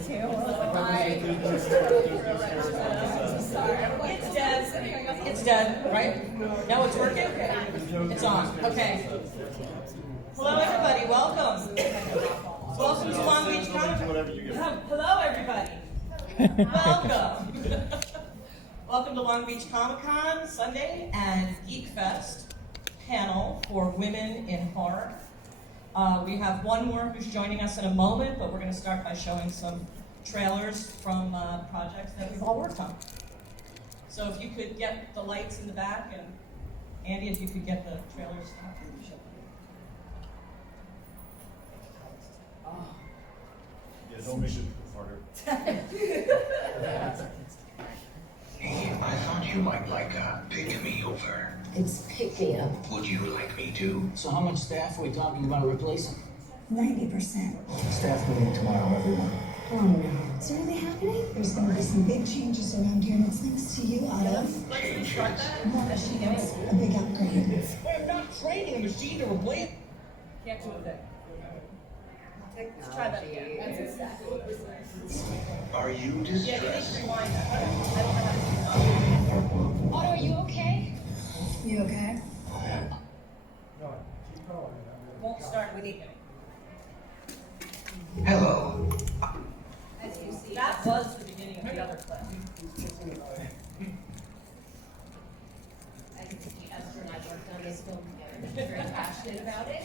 too. It's dead, right? No, it's working? It's on. Okay. Hello, everybody. Welcome. Welcome to Long Beach Comic Con. Hello, everybody. Welcome. Welcome to Long Beach Comic Con Sunday and Geek Fest panel for women in horror. We have one more who's joining us in a moment, but we're going to start by showing some trailers from projects that we've all worked on. So if you could get the lights in the back, and Andy, if you could get the trailers. Yeah, don't make it harder. Hey, I thought you might like a pick me over. It's pick me up. Would you like me to? So how much staff are we talking about replacing? 90%. Staff meeting tomorrow, everyone. Oh no. Is it really happening? There's going to be some big changes around here, and it's thanks to you, Otto. Changes? No, she gets a big upgrade. I'm not training a machine to replace. Can't do it. Let's try that again. That's exactly. Are you Yeah, you need distressed? to rewind that. I don't know how to do that. Otto, are you okay? You okay? Won't start with anything. Hello. As you see, that was the beginning of the other clip. I can see Esther and I worked on this film together. She's very passionate about it.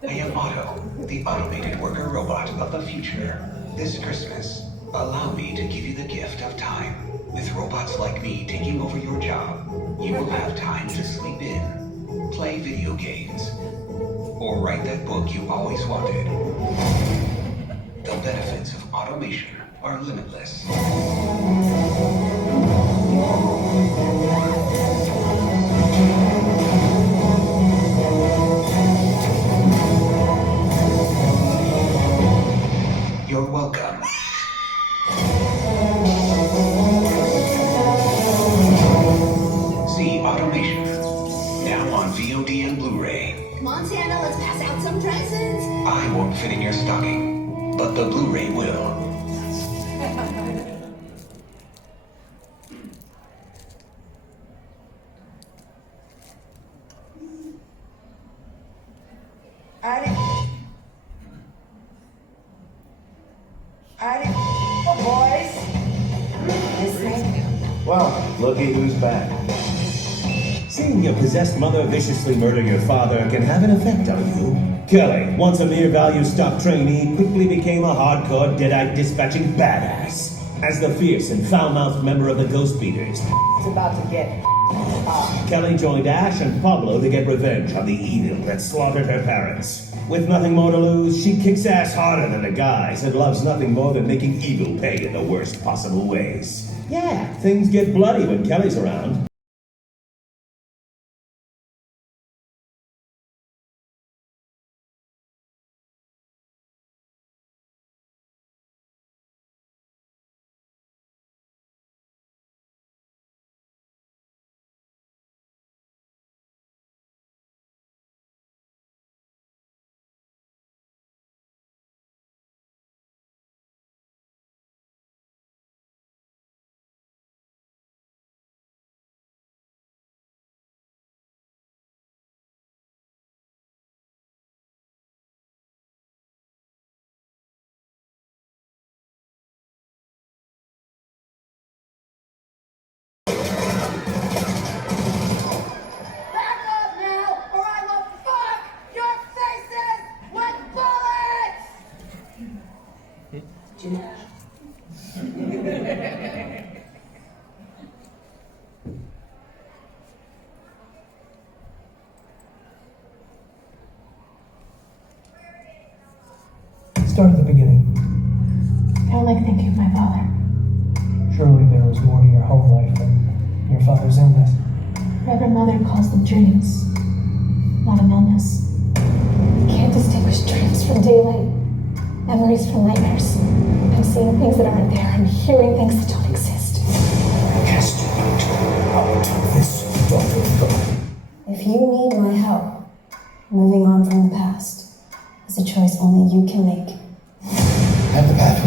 I am Otto, the automated worker robot of the future. This Christmas, allow me to give you the gift of time. With robots like me taking over your job, you will have time to sleep in, play video games, or write that book you always wanted. The benefits of automation are limitless. You're welcome. See Automation, now on VOD and Blu-ray. Come on, Santa, let's pass out some presents. I won't fit in your stocking, but the Blu-ray will. Well, looky who's back. Seeing your possessed mother viciously murder your father can have an effect on you. Kelly, once a mere value stock trainee, quickly became a hardcore deadite dispatching badass. As the fierce and foul-mouthed member of the Ghost Beaters, It's about to get Kelly joined Ash and Pablo to get revenge on the evil that slaughtered her parents. With nothing more to lose, she kicks ass harder than the guys and loves nothing more than making evil pay in the worst possible ways. Yeah, things get bloody when Kelly's around. Start at the beginning. I don't like thinking of my father. Surely there was more to your home life than your father's illness. Reverend Mother calls them dreams, not an illness. I can't distinguish dreams from daylight, memories from nightmares. I'm seeing things that aren't there. I'm hearing things that don't exist. Cast out this daughter of God. If you need my help, moving on from the past is a choice only you can make.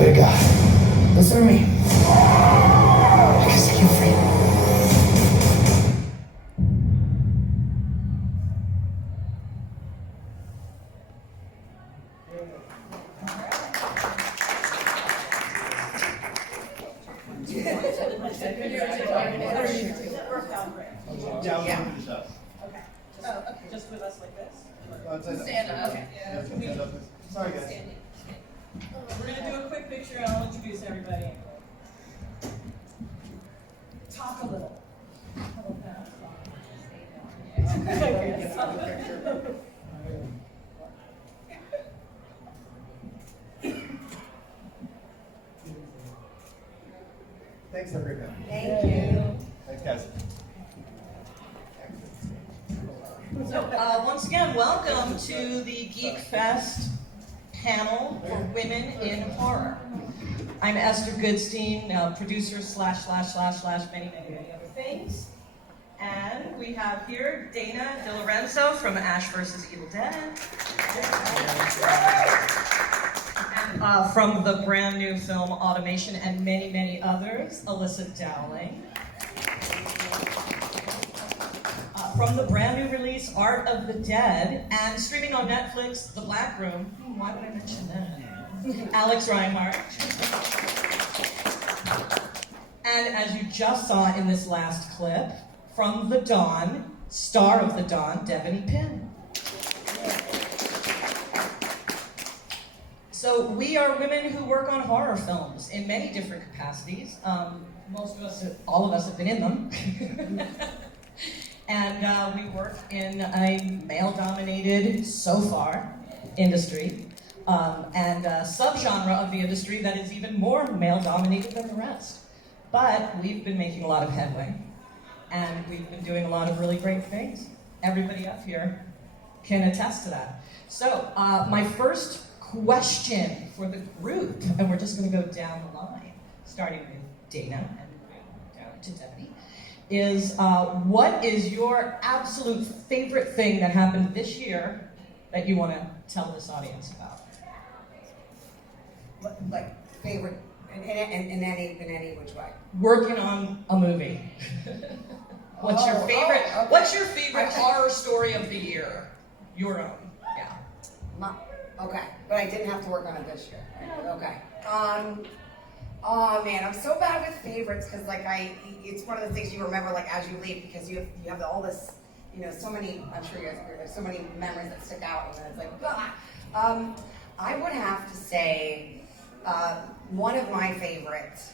Pray to God. Listen to me. I can set you free. Just with us like this? Stand up. Okay. Sorry, guys. We're gonna do a quick picture and I'll introduce everybody. Talk a little. Thanks, everyone. Thank you. Thanks, guys. So, once again, welcome to the Geek Fest panel for women in horror. I'm Esther Goodstein, producer slash many other things. And we have here Dana DeLorenzo from Ash vs. Evil Dead. And from the brand new film Automation and many others, Alyssa Dowling. From the brand new release, Art of the Dead, and streaming on Netflix, The Black Room. Why would I mention that? Alex Reinhardt. And as you just saw in this last clip, from The Dawn, star of The Dawn, Devaney Pinn. So we are women who work on horror films in many different capacities. Most of us, all of us have been in them. And we work in a male-dominated, so far, industry, and a subgenre of the industry that is even more male-dominated than the rest. But we've been making a lot of headway, and we've been doing a lot of really great things. Everybody up here can attest to that. So my first question for the group, and we're just going to go down the line, starting with Dana and moving down to Debbie, is what is your absolute favorite thing that happened this year that you want to tell this audience about? Like favorite in any which way? Working on a movie. What's your favorite? Okay. What's your favorite horror story of the year? Your own. Yeah. Okay, but I didn't have to work on it this year. Okay. Oh man, I'm so bad with favorites because it's one of the things you remember like as you leave because you have all this, so many. I'm sure you guys agree. There's so many memories that stick out, and then it's like, ah. I would have to say one of my favorites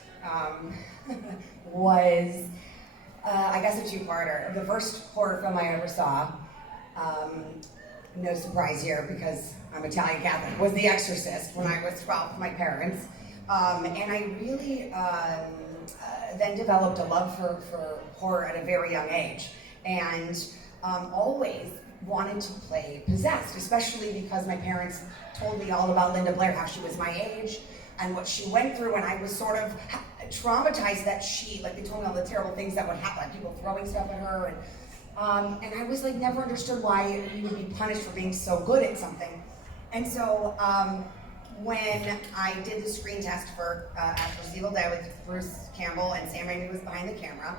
was I guess a two-parter. The first horror film I ever saw. No surprise here because I'm Italian Catholic, was The Exorcist when I was 12 with my parents. And I really then developed a love for horror at a very young age. And always wanted to play possessed, especially because my parents told me all about Linda Blair, how she was my age, and what she went through, and I was sort of traumatized that they told me all the terrible things that would happen, like people throwing stuff at her, and I was never understood why you would be punished for being so good at something. And so when I did the screen test for Ash vs. Evil Dead with Bruce Campbell and Sam Raimi was behind the camera,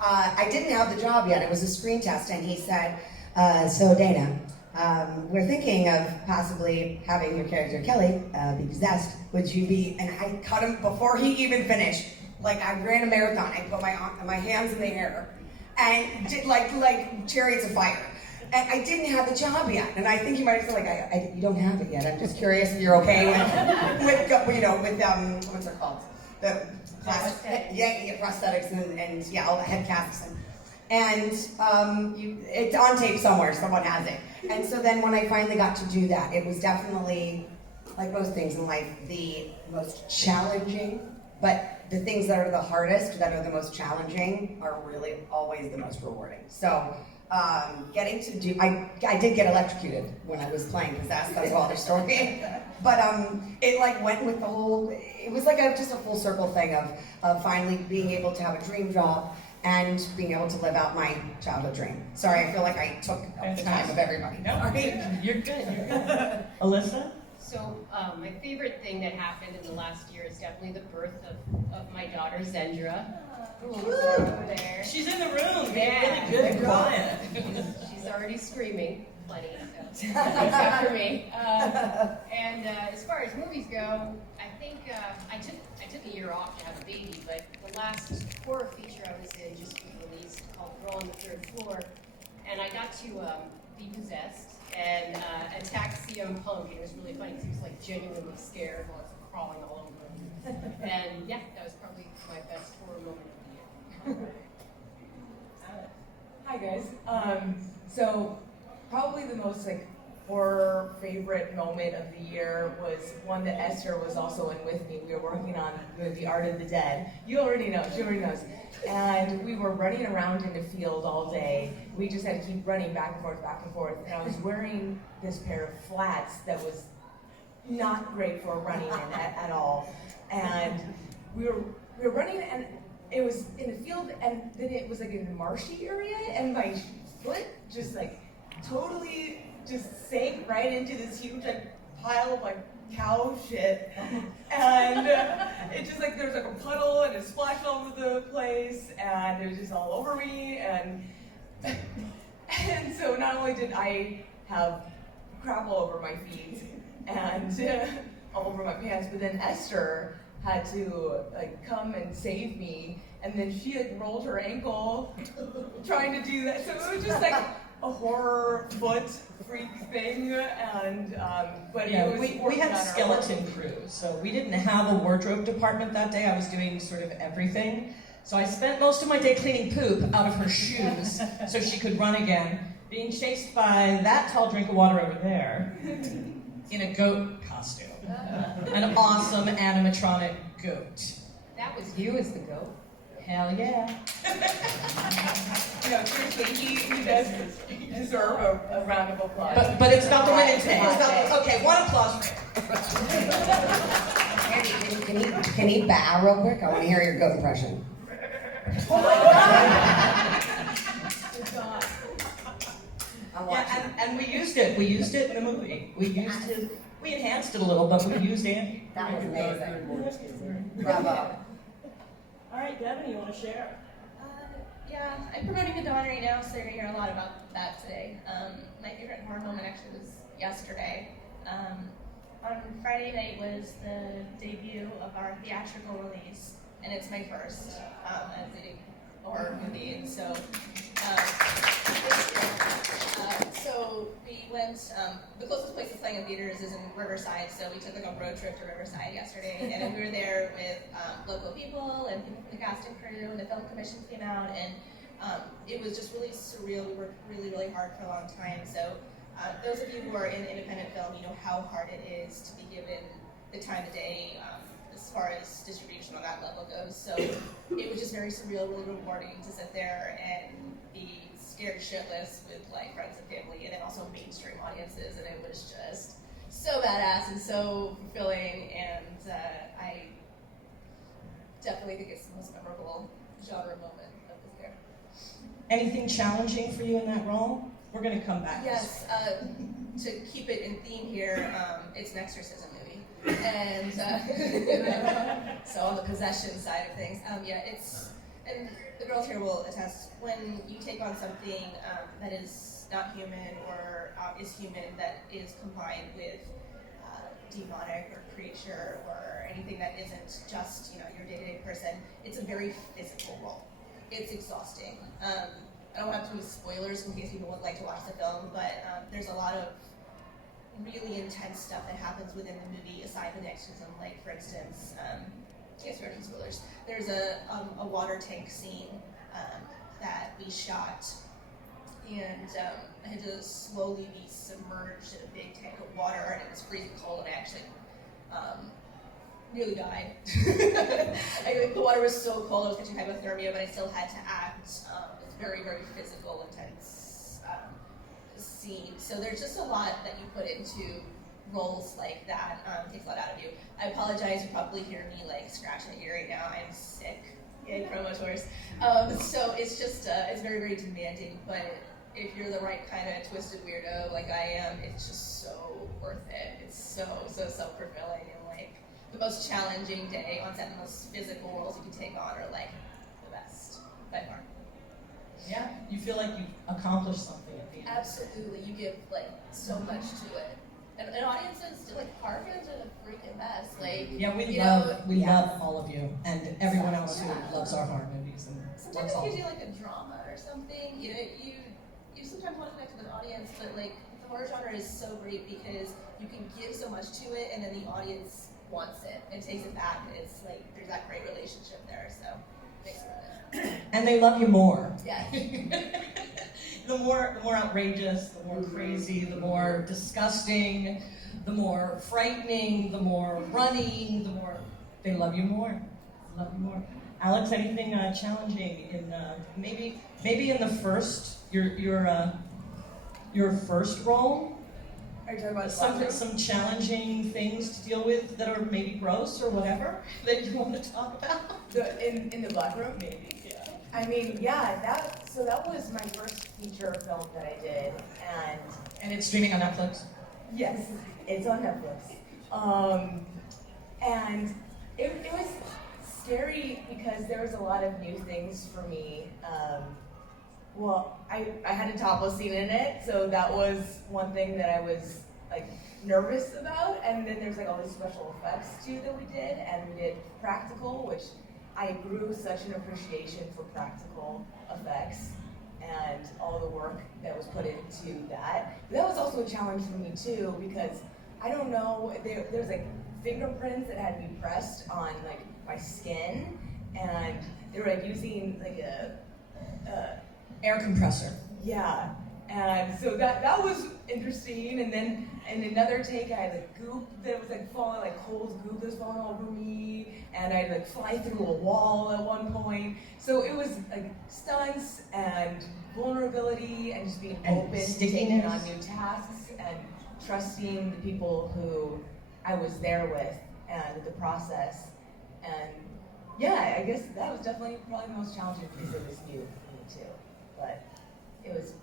I didn't have the job yet. It was a screen test, and he said, so Dana, we're thinking of possibly having your character Kelly be possessed. Would you be? And I cut him before he even finished. I ran a marathon. I put my hands in the air and did like chariots of fire. And I didn't have the job yet. And I think you might have said you don't have it yet. I'm just curious if you're okay with what's it called? The prosthetics and all the head casts and it's on tape somewhere. Someone has it. And so then when I finally got to do that, it was definitely, like most things in life, the most challenging. But the things that are the hardest, that are the most challenging, are really always the most rewarding. So getting to do, I did get electrocuted when I was playing Possessed. That's a whole other story. But it went with the whole. It was just a full circle thing of finally being able to have a dream job and being able to live out my childhood dream. Sorry, I feel like I took up the time of everybody. No, you're good. You're good. Alyssa? So my favorite thing that happened in the last year is definitely the birth of my daughter Zendra. Who's over there. She's in the room, being Yeah. really good and quiet. She's already screaming plenty, so except for me. And as far as movies go, I think I took a year off to have a baby, but the last horror feature I was in just was released called Girl on the Third Floor, and I got to be possessed and attack CM Punk, and it was really funny because he was like genuinely scared while I was crawling all over him. And yeah, that was probably my best horror moment of the year. Hi guys. So probably the most horror favorite moment of the year was one that Esther was also in with me. We were working on the Art of the Dead. You already know, she already knows. And we were running around in the field all day. We just had to keep running back and forth, back and forth. And I was wearing this pair of flats that was not great for running in at all. And we were running, and it was in the field, and then it was in a marshy area, and my foot just totally just sank right into this huge pile of cow shit, and it just there was a puddle, and it splashed all over the place, and it was just all over me, and so not only did I have crap all over my feet and all over my pants, but then Esther had to come and save me, and then she had rolled her ankle trying to do that. So it was just a horror foot freak thing, and but Yeah, it was we working had on our skeleton horror. crew, so we didn't have a wardrobe department that day. I was doing sort of everything. So I spent most of my day cleaning poop out of her shoes so she could run again, being chased by that tall drink of water over there in a goat costume. An awesome animatronic goat. That was you as the goat? Hell yeah. No, seriously, he does deserve a round of applause. But it's about the winning thing. It's about okay, one applause for him. Andy, can he bow real quick? I want to hear your goat impression. Oh my God! Yeah, and we used it. We used it in the movie. We enhanced it a little, but we used Andy. That was amazing. Bravo. All right, Devin, you want to share? Yeah, I'm promoting a Dawn right now, so you're going to hear a lot about that today. My favorite horror moment actually was yesterday. On Friday night was the debut of our theatrical release, and it's my first as leading a horror movie. And so, so we went. The closest place to playing in theaters is in Riverside, so we took a road trip to Riverside yesterday, and we were there with local people and people from the cast and crew, and the film commission came out, and it was just really surreal. We worked really, really hard for a long time. So those of you who are in independent film, you know how hard it is to be given the time of day as far as distribution on that level goes. So it was just very surreal, really rewarding to sit there and be scared shitless with friends and family, and then also mainstream audiences, and it was just so badass and so fulfilling, and I definitely think it's the most memorable genre moment of the year. Anything challenging for you in that role? We're going to come back. Yes, to keep it in theme here, it's an exorcism movie, and so on the possession side of things, and the girls here will attest, when you take on something that is not human or is human that is combined with demonic or creature or anything that isn't just your day-to-day person, it's a very physical role. It's exhausting. I don't have too many spoilers in case people would like to watch the film, but there's a lot of really intense stuff that happens within the movie aside from the exorcism. Like, for instance, can't swear any spoilers. There's a water tank scene that we shot, and I had to slowly be submerged in a big tank of water, and it was freezing cold, and I actually nearly died. The water was so cold, I was catching hypothermia, but I still had to act this very, very physical, intense scene. So there's just a lot that you put into roles like that. It takes a lot out of you. I apologize, you probably hear me scratching my ear right now. I'm sick in promo tours. So it's just, it's very, very demanding, but if you're the right kind of twisted weirdo like I am, it's just so worth it. It's so fulfilling, and like the most challenging day on set, the most physical roles you can take on are like the best by far. Yeah, you feel like you've accomplished something at the end. Absolutely, you give like so much to it. And audiences, like horror fans are the freaking best. Like, Yeah, we you love know, love all of you and everyone else who loves our horror movies and sometimes loves if all. you do like a drama or something, you know, you sometimes want to connect with an audience, but like the horror genre is so great because you can give so much to it, and then the audience wants it and takes it back, and it's like there's that great relationship there. So thanks for that. And they love you more. Yeah. The more outrageous, the more crazy, the more disgusting, the more frightening, the more running, the more they love you more. They love you more. Alex, anything challenging in maybe in the first your first role? Are you talking about some challenging things to deal with that are maybe gross or whatever that you want to talk about? In the Black Room? Maybe. Yeah. I mean, yeah, that was my first feature film that I did, and it's streaming on Netflix. Yes, it's on Netflix. And it was scary because there was a lot of new things for me. Well, I had a topless scene in it, so that was one thing that I was like nervous about. And then there's like all these special effects too that we did, and we did practical, which I grew such an appreciation for practical effects and all the work that was put into that. But that was also a challenge for me too, because I don't know, there's like fingerprints that had to be pressed on like my skin, and they were like using like a air compressor. Yeah, and so that was interesting. And then in another take, I had like goop that was like falling, like cold goop that was falling all over me, and I'd like fly through a wall at one point. So it was like stunts and vulnerability and just being And open to stickiness. taking on new tasks and trusting the people who I was there with and the process. And yeah, I guess that was definitely probably the most challenging piece of this new for me too. But it was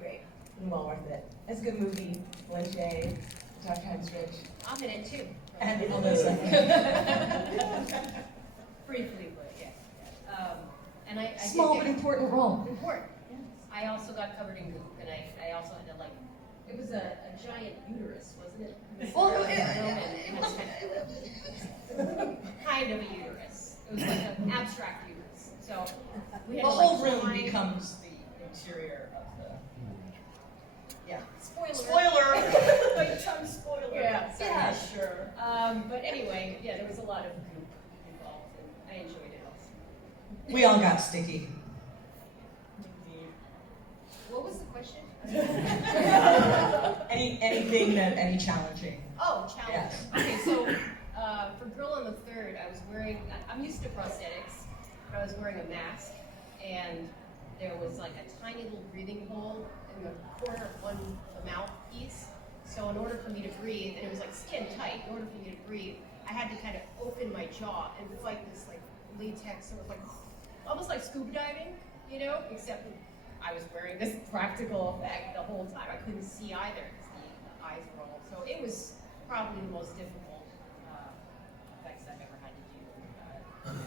great and well worth it. It's a good movie. Lynche, Josh Henstridge. I'm in it too. And Alyssa. Briefly, but yeah. And I Small did but get- important role. Important. Yes. I also got covered in goop, and I also had to like. It was a giant uterus, wasn't it? Oh, It was kind of a uterus. It was like an abstract uterus. So we had The to, whole like, room climb- becomes the interior of the. Yeah. Spoiler. Big time spoiler. Yeah, sorry. Yeah, sure. But anyway, yeah, there was a lot of goop involved, and I enjoyed it also. We all got sticky. What was the question? Any challenging? Oh, challenge. Yes. Okay, so for Girl on the Third, I was wearing, I'm used to prosthetics, but I was wearing a mask, and there was like a tiny little breathing hole in the corner of the mouthpiece. So in order for me to breathe, and it was like skin tight, in order for me to breathe, I had to kind of open my jaw and fight this like latex, sort of like, almost like scuba diving, you know, except I was wearing this practical effect the whole time. I couldn't see either because the eyes were all. So it was probably the most difficult effects I've ever had to do.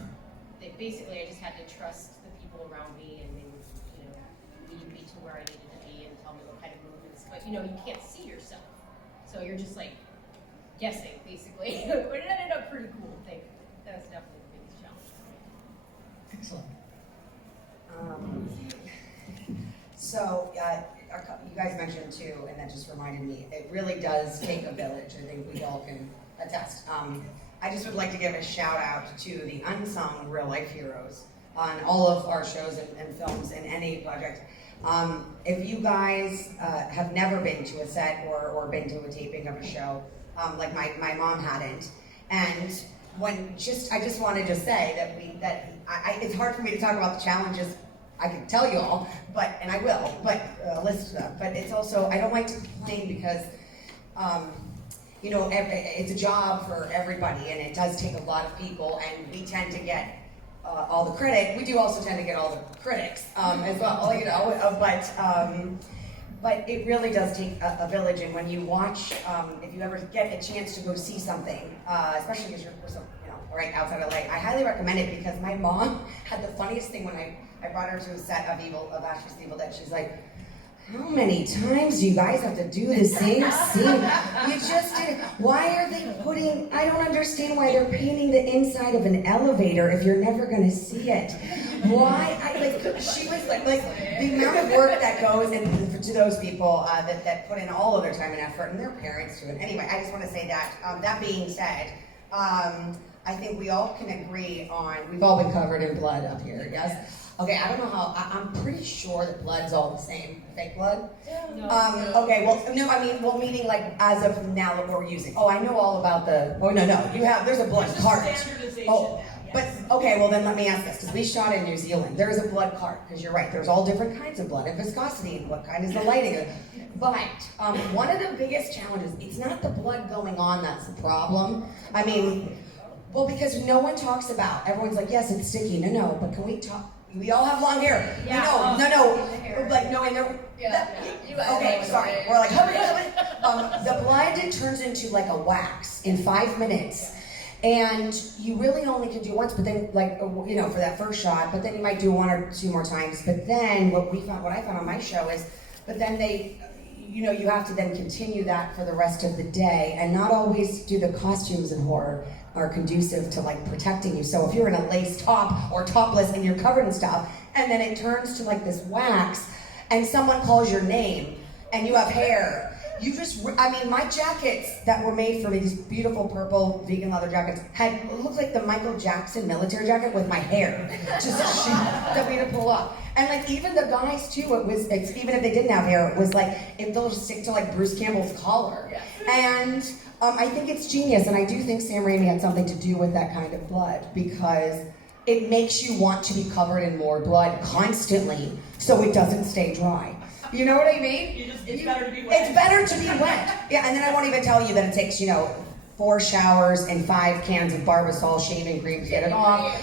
Basically, I just had to trust the people around me, and they would, you know, lead me to where I needed to be and tell me what kind of movements. But you know, you can't see yourself, so you're just like guessing, basically. But it ended up pretty cool. Thank you. That was definitely the biggest challenge. Excellent. So, you guys mentioned too, and that just reminded me, it really does take a village. I think we all can attest. I just would like to give a shout out to the unsung real life heroes on all of our shows and films and any project. If you guys have never been to a set or been to a taping of a show, like my mom hadn't, and I just wanted to say that it's hard for me to talk about the challenges. I can tell you all, and I will, list them. But it's also, I don't like to complain because, you know, it's a job for everybody, and it does take a lot of people, and we tend to get all the credit. We do also tend to get all the critics as well, you know. but it really does take a village. And when you watch, if you ever get a chance to go see something, especially because you're right outside LA, I highly recommend it because my mom had the funniest thing when I brought her to a set of Ash vs. Evil Dead. She's like, how many times do you guys have to do the same scene? You just did it. Why are they putting, I don't understand why they're painting the inside of an elevator if you're never gonna see it. Why, she was like the amount of work that goes into those people that put in all of their time and effort, and their parents too. And anyway, I just wanna say that. That being said, I think we all can agree on, we've all been covered in blood up here, yes? Okay, I don't know how, I'm pretty sure that blood's all the same. Fake blood? Okay, well, no, I mean, meaning like as of now that we're using. Oh, I know all about the, there's a blood cart. Oh, but, okay, well then let me ask this, because we shot in New Zealand. There's a blood cart, because you're right, there's all different kinds of blood and viscosity and what kind is the lighting. But one of the biggest challenges, it's not the blood going on that's the problem. I mean, well, because no one talks about, everyone's like, yes, it's sticky. No, but can we talk? We all have long hair. Yeah. No. Like, no, and there. Okay, sorry. We're like, the blood turns into like a wax in 5 minutes. And you really only can do once, but then, like, for that first shot, but then you might do 1 or 2 more times. But then what I found on my show is, but then they, you have to then continue that for the rest of the day, and not always do the costumes in horror are conducive to like protecting you. So if you're in a lace top or topless and you're covered in stuff, and then it turns to like this wax, and someone calls your name, and you have hair, my jackets that were made for me, these beautiful purple vegan leather jackets, looked like the Michael Jackson military jacket with my hair, just that we had to pull off. And like even the guys too, it's even if they didn't have hair, it was like if they'll just stick to like Bruce Campbell's collar. And I think it's genius, and I do think Sam Raimi had something to do with that kind of blood, because it makes you want to be covered in more blood constantly so it doesn't stay dry. You know what I mean? It's better to be wet. It's better to be wet. Yeah, and then I won't even tell you that it takes, 4 showers and 5 cans of Barbasol shaving cream to get it off.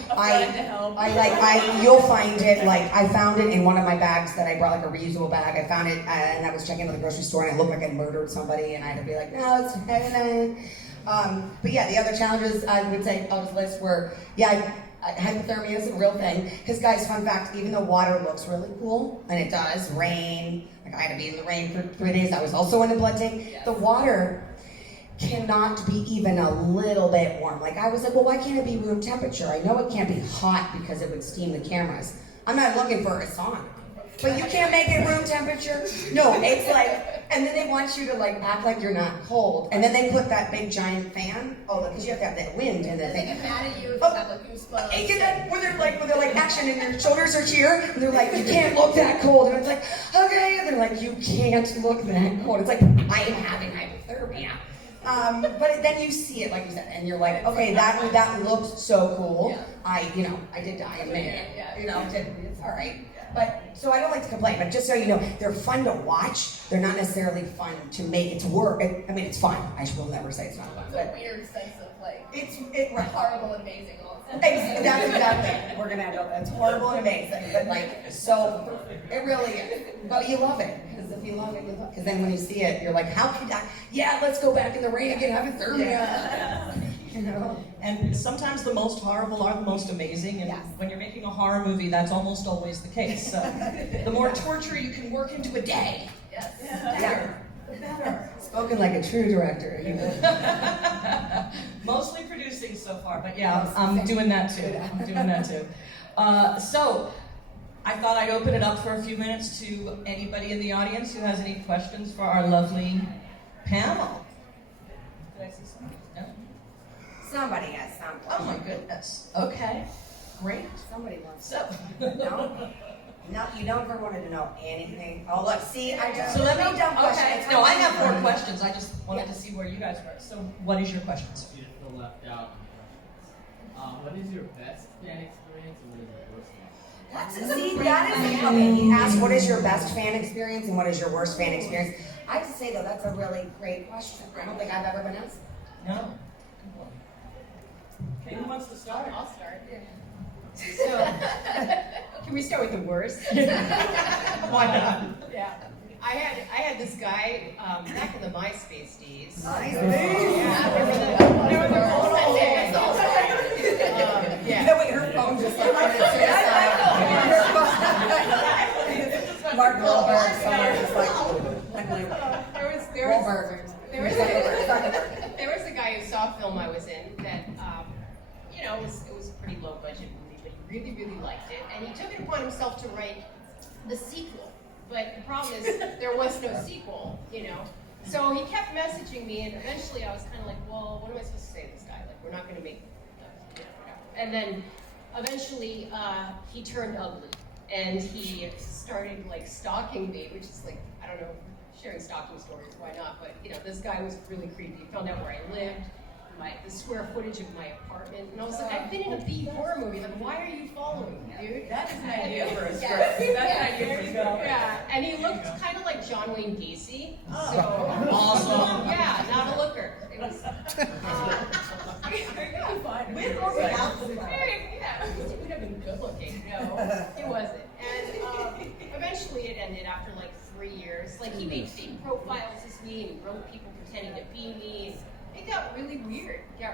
You'll find it, I found it in one of my bags that I brought, like a reusable bag. I found it, and I was checking into the grocery store, and it looked like I murdered somebody, and I had to be like, no, it's but yeah, the other challenges I would say on this list were, hypothermia is a real thing. Because guys, fun fact, even though water looks really cool, and it does, rain, I had to be in the rain for 3 days, I was also in a blood tank, the water cannot be even a little bit warm. I was like, well, why can't it be room temperature? I know it can't be hot because it would steam the cameras. I'm not looking for a sauna. But you can't make it room temperature? No, it's and then they want you to act like you're not cold. And then they put that big giant fan. Oh, because you have to have that wind and then they get mad at you if you have goosebumps. Where they're like, action, and your shoulders are here, and they're like, you can't look that cold. And it's like, okay. And they're like, you can't look that cold. It's like, I am having hypothermia. But then you see it, like you said, and you're like, okay, that looked so cool. Yeah. I did die in a minute. It's all right. But so I don't like to complain, but just so you know, they're fun to watch. They're not necessarily fun to make it to work. It's fun. I will never say it's not fun. It's a weird sense of it's horrible and amazing all the time. That's exactly. We're gonna end up. It's horrible and amazing, but so it really is. But you love it, because if you love it, you love it. Because then when you see it, you're like, how can I? Yeah, let's go back in the rain again, have a thermia. Yeah. And sometimes the most horrible are the most amazing, and when you're making a horror movie, that's almost always the case. So the more torture you can work into a day, the better. Spoken like a true director. Mostly producing so far, but I'm doing that too. So I thought I'd open it up for a few minutes to anybody in the audience who has any questions for our lovely panel. Did I see something? No? Somebody has something. Oh my goodness. Okay. Great. Somebody wants No, you don't ever wanted to know anything. Oh, look, see, I just... So let me... dumb questions. No, I have more questions. I just wanted to see where you guys were. So what is your questions? You feel left out. What is your best fan experience and what is your worst fan? Okay, he asked, what is your best fan experience and what is your worst fan experience? I have to say, though, that's a really great question. I don't think I've ever been asked. No. Okay, who wants to start? I'll start. So, can we start with the worst? Why not? Yeah. I this guy back in the MySpace days. MySpace? Yeah, there was a whole yeah. No, wait, her phone just like committed suicide. Mark Wahlberg somewhere just like there was a guy who saw a film I was in that it was a pretty low budget movie, but he really, really liked it, and he took it upon himself to write the sequel. But the problem is there was no sequel, So he kept messaging me, and eventually I was kind of like, well, what am I supposed to say to this guy? Like, we're not going to make And then eventually he turned ugly, and he started like stalking me, which is like, I don't know, sharing stalking stories, why not? But this guy was really creepy. He found out where I lived, the square footage of my apartment, and I was like, I've been in a B horror movie. Like, why are you following me, dude? That is an idea for a script. Yes. That's an idea for a script. Yeah, and he looked kind of like John Wayne Gacy. So Awesome. Yeah, not a looker. It was. With or without the Yeah, he would have been good looking. No, he wasn't. And eventually it ended after like 3 years. Like, he made fake profiles as me and wrote people pretending to be me. It got really weird. So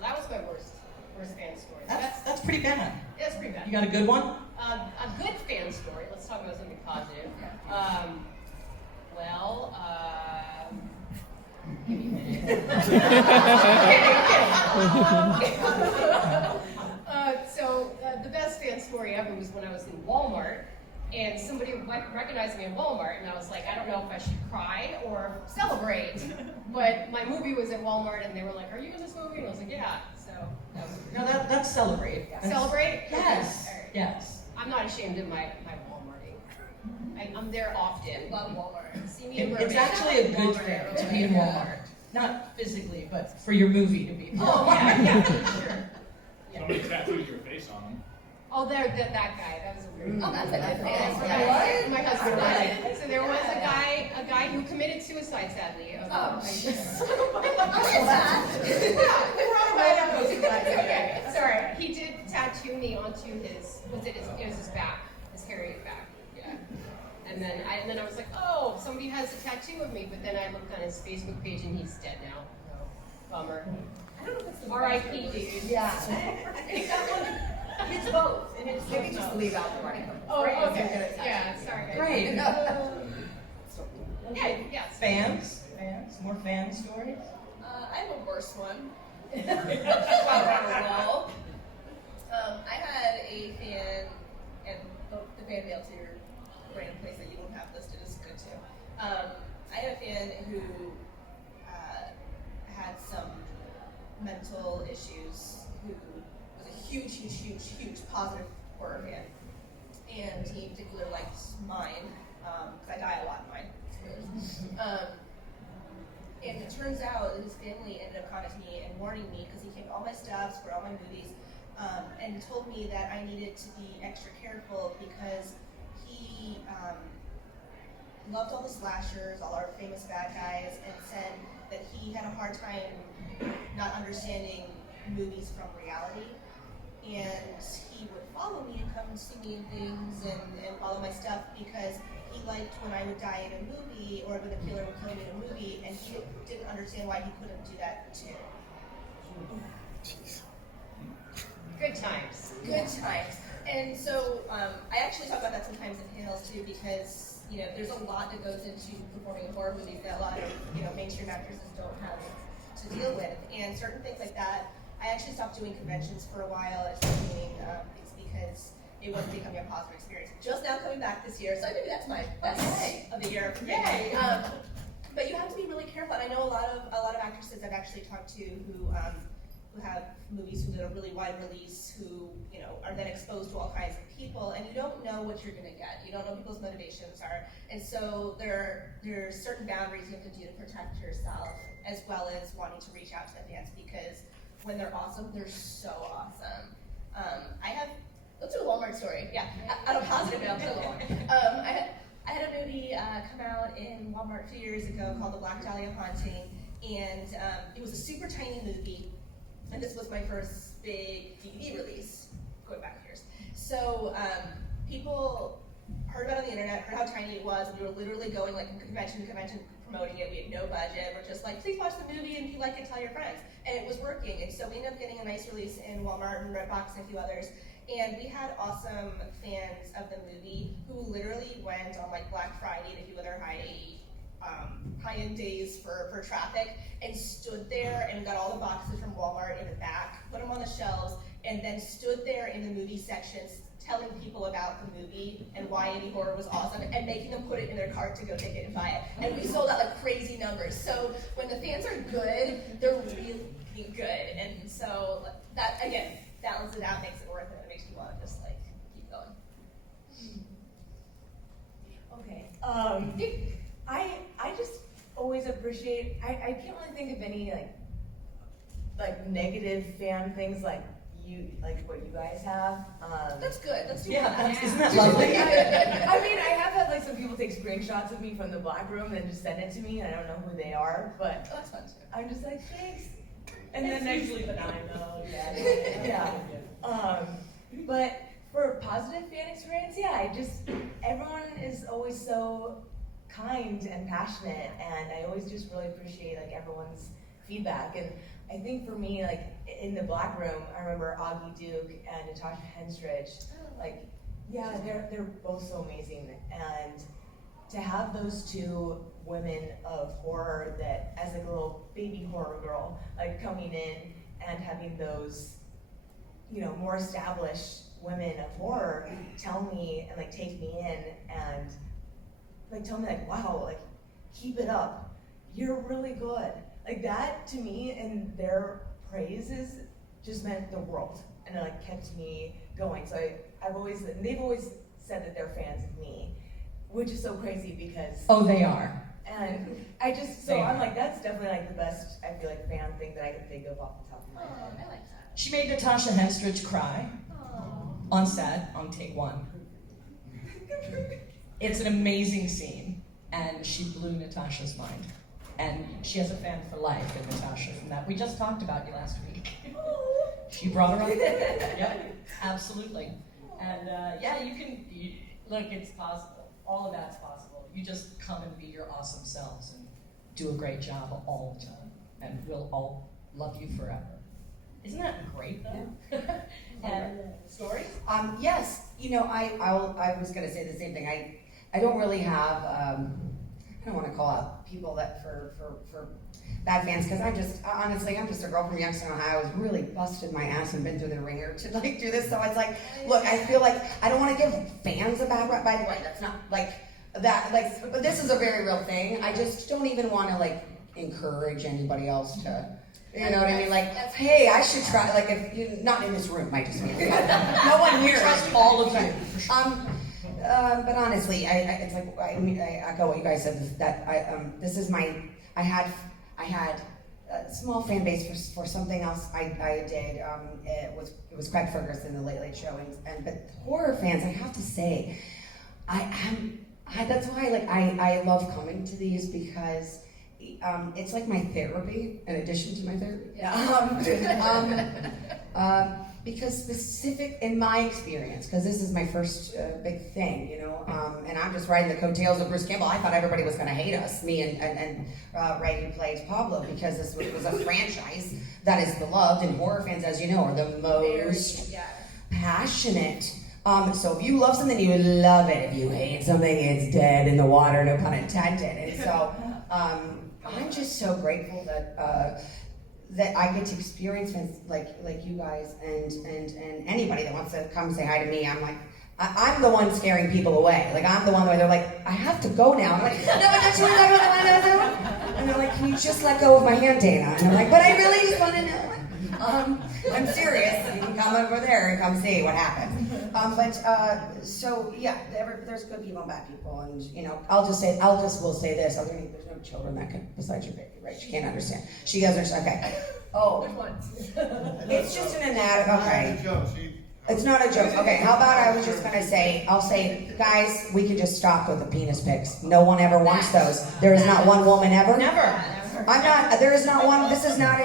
that was my worst fan story. That's pretty bad. That's pretty bad. You got a good one? A good fan story. Let's talk about something positive. Give me a minute. The best fan story ever was when I was in Walmart, and somebody recognized me in Walmart, and I was like, I don't know if I should cry or celebrate. But my movie was at Walmart, and they were like, are you in this movie? And I was like, yeah. So that was No, that's celebrate. yeah. Celebrate? Yes. Okay. All right. Yes. I'm not ashamed of my Walmarting. I'm there often. Love Walmart. See me in It's Burbank. actually a good thing to be in Walmart. Not physically, but for your movie to be. Oh, yeah, for sure. Somebody tattoos your face on them. Oh, that guy. That was a weird. Oh, that's a good thing. Yeah, my husband did. So there was a guy who committed suicide, sadly. Okay, sorry. He did tattoo me onto his. It was his back, his hairy back. Yeah. And then I was like, oh, somebody has a tattoo of me. But then I looked on his Facebook page and he's dead now. So, bummer. I don't know if it's the R.I.P. dude. Yeah. It's both. And it's Maybe just leave out the right. Oh, okay. Yeah, sorry guys. Great. Yeah. Fans? More fan stories? I have a worse one. I had a fan, and the fan mail to your random place that you don't have listed is good too. I had a fan who had some mental issues, who was a huge positive horror fan. And he in particular liked mine, because I die a lot in mine. And it turns out that his family ended up contacting me and warning me, because he came to all my stuff, for all my movies, and told me that I needed to be extra careful because he loved all the slashers, all our famous bad guys, and said that he had a hard time not understanding movies from reality. And he would follow me and come see me in things and follow my stuff because he liked when I would die in a movie or when the killer would kill me in a movie, and he didn't understand why he couldn't do that too. Good times. Good times. And so I actually talk about that sometimes in panels too, because there's a lot that goes into performing horror movies that a lot of mainstream actresses don't have to deal with, and certain things like that. I actually stopped doing conventions for a while. I started doing things because it wasn't becoming a positive experience. Just now coming back this year, so maybe that's my best of the year. Yay! But you have to be really careful. And I know a lot of actresses I've actually talked to who have movies who did a really wide release, who are then exposed to all kinds of people, and you don't know what you're going to get. You don't know what people's motivations are, and so there are certain boundaries you have to do to protect yourself, as well as wanting to reach out to the fans, because when they're awesome, they're so awesome. Let's do a Walmart story. Yeah, on a positive note, let's do Walmart. I had a movie come out in Walmart a few years ago called The Black Dahlia Haunting, and it was a super tiny movie, and this was my first big DVD release, going back years. So people heard about it on the internet, heard how tiny it was, and we were literally going like from convention to convention promoting it. We had no budget. We're just like, please watch the movie, and if you like it, tell your friends. And it was working. And so we ended up getting a nice release in Walmart and Redbox and a few others. And we had awesome fans of the movie who literally went on like Black Friday and a few other high-end days for traffic and stood there and got all the boxes from Walmart in the back, put them on the shelves, and then stood there in the movie sections telling people about the movie and why indie horror was awesome and making them put it in their cart to go take it and buy it. And we sold out like crazy numbers. So when the fans are good, they're really good. And so that, again, balances it out, makes it worth it. It makes you want to just like keep going. Okay. I just always appreciate, I can't really think of any like negative fan things like what you guys have. That's good. Let's do that. Isn't that lovely? I mean, I have had like some people take screenshots of me from the black room and just send it to me, and I don't know who they are, but that's fun too. I'm just like, thanks. And then usually benign though. Yeah. But for positive fan experience, everyone is always so kind and passionate, and I always just really appreciate like everyone's feedback. And I think for me, like in the black room, I remember Augie Duke and Natasha Henstridge. Like, yeah, they're both so amazing, and to have those two women of horror that, as like a little baby horror girl, like coming in and having those, you know, more established women of horror tell me and like take me in and like tell me like, wow, like keep it up, you're really good. Like that to me and their praises just meant the world, and it like kept me going. So they've always said that they're fans of me, which is so crazy because they are. And I just I'm like, that's definitely like the best, I feel like, fan thing that I can think of off the top of my head. I like that. She made Natasha Henstridge cry on set on take one. It's an amazing scene, and she blew Natasha's mind. And she has a fan for life in Natasha from that. We just talked about you last week. She brought her up. Yep, absolutely. And look, it's possible. All of that's possible. You just come and be your awesome selves and do a great job all the time. And we'll all love you forever. Isn't that great though? Yeah. And stories? Yes, you know, I was gonna say the same thing. I don't really have, I don't want to call out people that for bad fans, because I'm just a girl from Youngstown, Ohio, who's really busted my ass and been through the ringer to like do this. So it's like, look, I feel like I don't want to give fans a bad rep. By the way, that's not like that. Like, but this is a very real thing. I just don't even want to like encourage anybody else to. You know what I mean? Like, hey, I should try. Like, if you're not in this room, might just be no one here. Trust all of you. But honestly, it's like I echo what you guys said. That I had a small fan base for something else I did. It was Craig Ferguson, the Late Late Show, but horror fans, I have to say, that's why like I love coming to these, because it's like my therapy in addition to my therapy. Because specific in my experience, because this is my first big thing, you know, and I'm just riding the coattails of Bruce Campbell. I thought everybody was going to hate us, me and Ray, who plays Pablo, because this was a franchise that is beloved, and horror fans, as you know, are the most passionate. So if you love something, you love it. If you hate something, it's dead in the water, no pun intended. And so I'm just so grateful that I get to experience fans like you guys and anybody that wants to come say hi to me. I'm like, I'm the one scaring people away. Like, I'm the one where they're like, I have to go now. I'm like, no, but don't you want to go? And they're like, can you just let go of my hand, Dana? And I'm like, but I really just want to know. I'm serious. You can come over there and come see what happens. So yeah, there's good people and bad people, and you know, will say this. There's no children that can, besides your baby, right? She can't understand. She doesn't understand. Okay. Oh. Which one? It's just an anatomy. Okay. It's not a joke. Okay, how about I was just gonna say, I'll say, guys, we can just stop with the penis pics. No one ever wants those. There is not one woman ever. Never. There is not one, there's not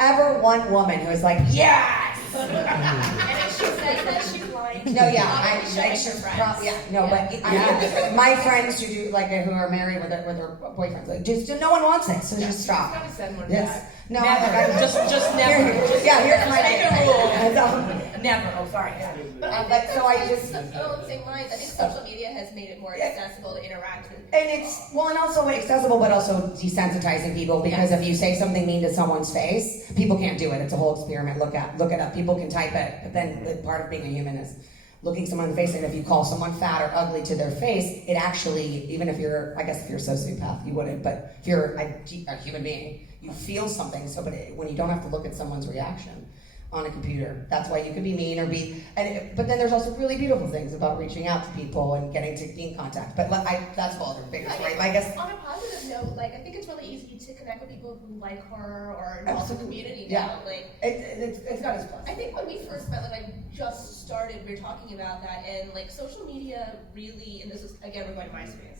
ever one woman who is like, yes! And She says that she's lying. No, yeah, Probably showing her friends. yeah, no, but my friends who do like who are married with their boyfriends, like just no one wants it, so just stop. Gotta send one Yes. back. No, Never. Just never. Here's my Make it a rule. Never. Oh, sorry. But so I just. Along the same lines, I think social media has made it more accessible to interact with. And it's and also accessible, but also desensitizing people because if you say something mean to someone's face, people can't do it. It's a whole experiment. Look it up. People can type it, but then the part of being a human is looking someone in the face. And if you call someone fat or ugly to their face, it actually, even if you're, I guess if you're a sociopath, you wouldn't. But if you're a human being, you feel something. So, but when you don't have to look at someone's reaction on a computer, that's why you can be mean or be. But then there's also really beautiful things about reaching out to people and getting to be in contact. But that's all their biggest right. I guess. On a positive note, like I think it's really easy to connect with people who like horror or involved the community. Yeah. Now. Like it's got its plus. I think when we first met, like I just started, we were talking about that, and like social media really, and this is again we're going to my experience.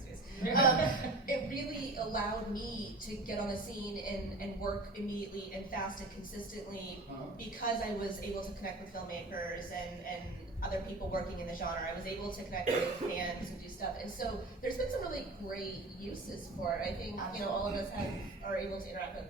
It really allowed me to get on the scene and work immediately and fast and consistently because I was able to connect with filmmakers and other people working in the genre. I was able to connect with fans and do stuff. And so there's been some really great uses for it. I think all of us are able to interact with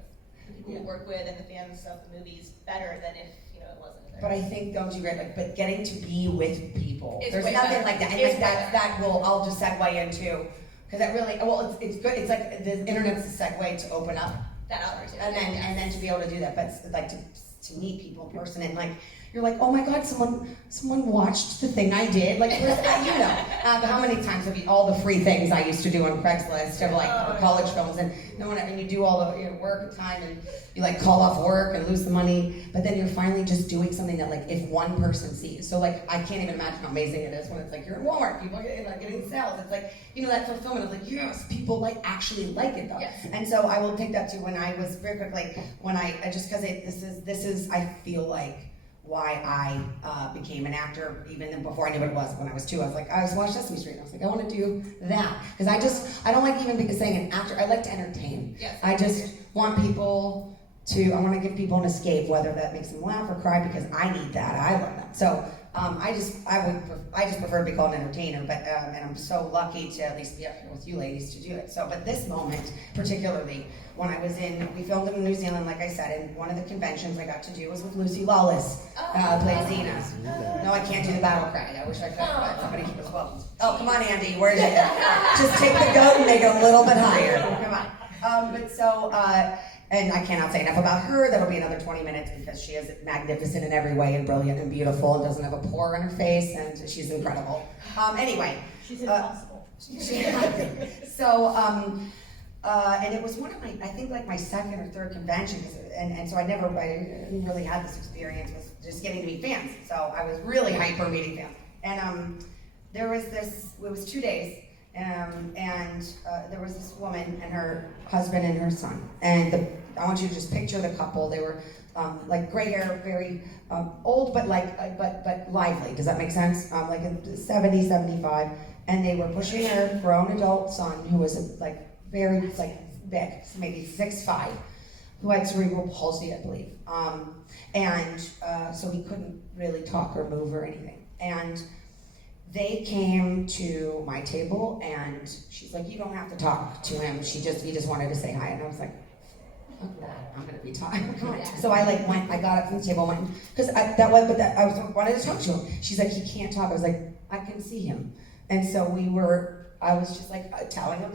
the people we work with and the fans of the movies better than if it wasn't there. But I think, don't you agree? But getting to be with people, there's way nothing better. like that. And It's that will. I'll just segue into. Because that really, it's good. It's like the internet's a segue to open up that opportunity, and then to be able to do that. But like to meet people in person and like you're like, oh my God, someone watched the thing I did. Like how many times have you all the free things I used to do on Craigslist of like college films and and you do all the work and time and you like call off work and lose the money, but then you're finally just doing something that like if one person sees. So like I can't even imagine how amazing it is when it's like you're in Walmart, people are getting sales. It's like that fulfillment of like yes, people actually like it though. Yes. And so I will take that to when I was very quickly when I just because this is I feel like why I became an actor even before I knew what it was. When I was 2, I was like, I watched Sesame Street. And I was like, I want to do that because I don't like even saying an actor. I like to entertain. Yes. I just want people to. I want to give people an escape, whether that makes them laugh or cry, because I need that. I love that. So I just prefer to be called an entertainer. But and I'm so lucky to at least be up here with you ladies to do it. So, but this moment particularly. When I was we filmed in New Zealand, like I said, and one of the conventions I got to do was with Lucy Lawless, played Xena. No, I can't do the battle cry. I wish I could, but somebody was well. Oh, come on, Andy, where's it? Just take the goat and make it a little bit higher. Come on. And I cannot say enough about her. That'll be another 20 minutes because she is magnificent in every way and brilliant and beautiful and doesn't have a pore on her face and she's incredible. Anyway. She's impossible. And it was one of I think like my second or third convention, and so I didn't really have this experience with just getting to meet fans. So I was really hyper meeting fans. And there was it was 2 days, and there was this woman and her husband and her son. And I want you to just picture the couple. They were like gray hair, very old, but but lively. Does that make sense? Like 70, 75. And they were pushing their grown adult son, who was very big, maybe 6'5", who had cerebral palsy, I believe. So he couldn't really talk or move or anything. And they came to my table and she's like, you don't have to talk to him. He just wanted to say hi. And I was like, fuck that, I'm gonna be talking. So I I got up from the table, went, because I wanted to talk to him. She's like, he can't talk. I was like, I can see him. And so I was just telling him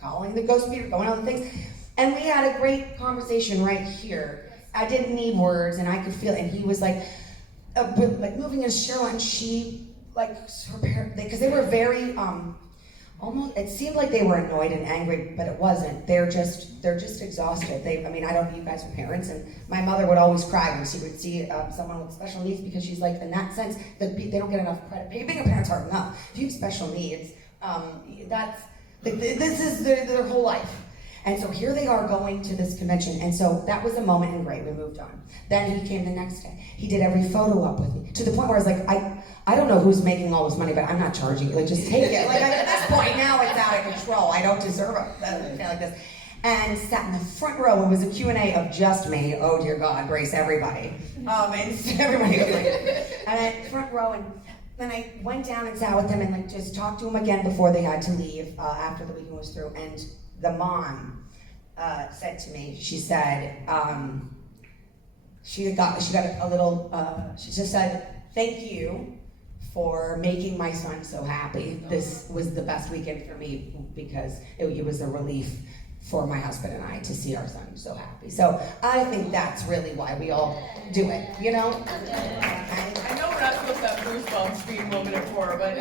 calling the ghost meter, going on the things. And we had a great conversation right here. I didn't need words and I could feel it. And he was moving his show and she, her parents, because they were very, almost, it seemed like they were annoyed and angry, but it wasn't. They're just exhausted. I don't know, you guys are parents, and my mother would always cry when she would see someone with special needs because she's like, in that sense, they don't get enough credit. Being a parent's hard enough. If you have special needs, this is their whole life. And so here they are going to this convention. And so that was a moment, and great, we moved on. Then he came the next day. He did every photo up with me, to the point where I was like, I don't know who's making all this money, but I'm not charging you. Just take it. At this point now, it's out of control. I don't deserve a thing like this. and sat in the front row. It was a Q&A of just me. Oh dear God, brace everybody. And everybody was like, and I front row, and then I went down and sat with them and like just talked to them again before they had to leave after the weekend was through. And the mom said to me, she said, she just said, thank you for making my son so happy. This was the best weekend for me because it was a relief for my husband and I to see our son so happy. So I think that's really why we all do it, you know? I know we're not supposed to have goosebumps being woman at 4, but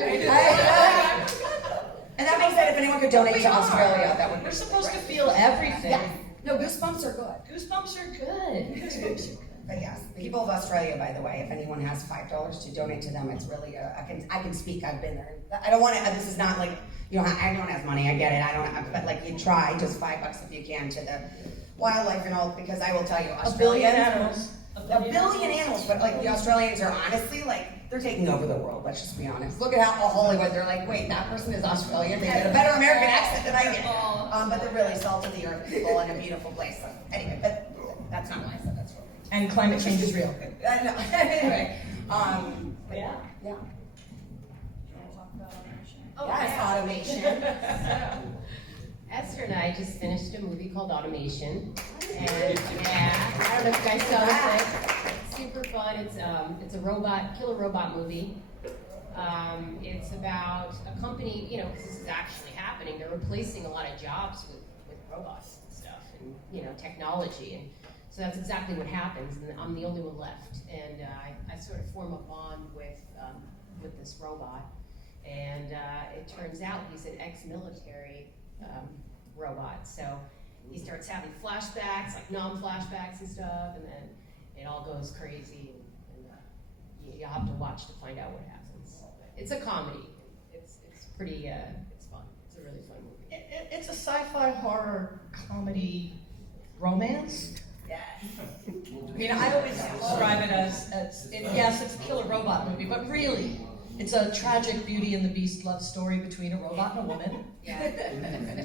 and that being said, if anyone could donate to Australia, that would be We're supposed to feel everything. Yeah. No, goosebumps are good. Goosebumps are good. Goosebumps are good. But yes, the people of Australia, by the way, if anyone has $5 to donate to them, it's really, I can speak, I've been there. I don't want to, this is not like, you know, I don't have money, I get it, but like you try, just $5 if you can to the wildlife and all, because I will tell you, A billion Australians, animals. a billion animals, but like the Australians are honestly like, they're taking over the world, let's just be honest. Look at how Hollywood, they're like, wait, that person is Australian, they get a better American accent than I get. But they're really salt of the earth people and a beautiful place. So, anyway, but that's not why I said that's real. And climate change is real. Anyway, yeah. Yeah. Oh, Yes, yeah. automation. Esther and I just finished a movie called Automation, and yeah, I don't know if you guys saw it. It's super fun. It's a killer robot movie. It's about a company, you know, because this is actually happening. They're replacing a lot of jobs with robots and stuff, and you know, technology, and so that's exactly what happens. And I'm the only one left, and I sort of form a bond with this robot. And it turns out he's an ex-military robot. So he starts having flashbacks, like non-flashbacks and stuff, and then it all goes crazy. And you have to watch to find out what happens. It's a comedy. It's pretty, it's fun. It's a really fun movie. It's a sci-fi horror comedy romance. Yes. I mean, I always describe it as yes, it's a killer robot movie, but really, it's a tragic Beauty and the Beast love story between a robot and a woman. Yeah.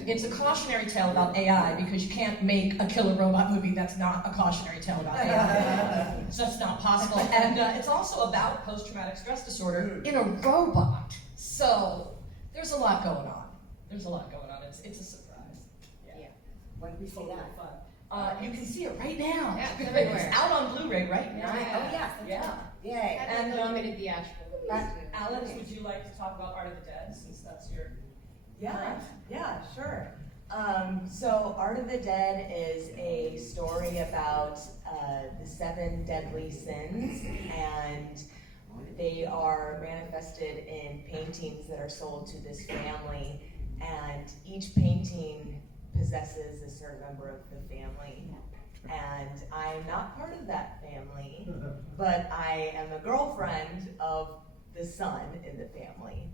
It's a cautionary tale about AI because you can't make a killer robot movie that's not a cautionary tale about AI. It's just not possible. And it's also about post-traumatic stress disorder in a robot. So there's a lot going on. It's a surprise. Yeah. When did we see that? You can see it right now. Yeah, it's everywhere. It's out on Blu-ray right now. Yeah. Oh yes. Yeah. Yay. And nominated theatrical. Alex, would you like to talk about Art of the Dead since that's your... Yeah, sure. So Art of the Dead is a story about the 7 deadly sins, and they are manifested in paintings that are sold to this family, and each painting possesses a certain member of the family. And I'm not part of that family, but I am the girlfriend of the son in the family.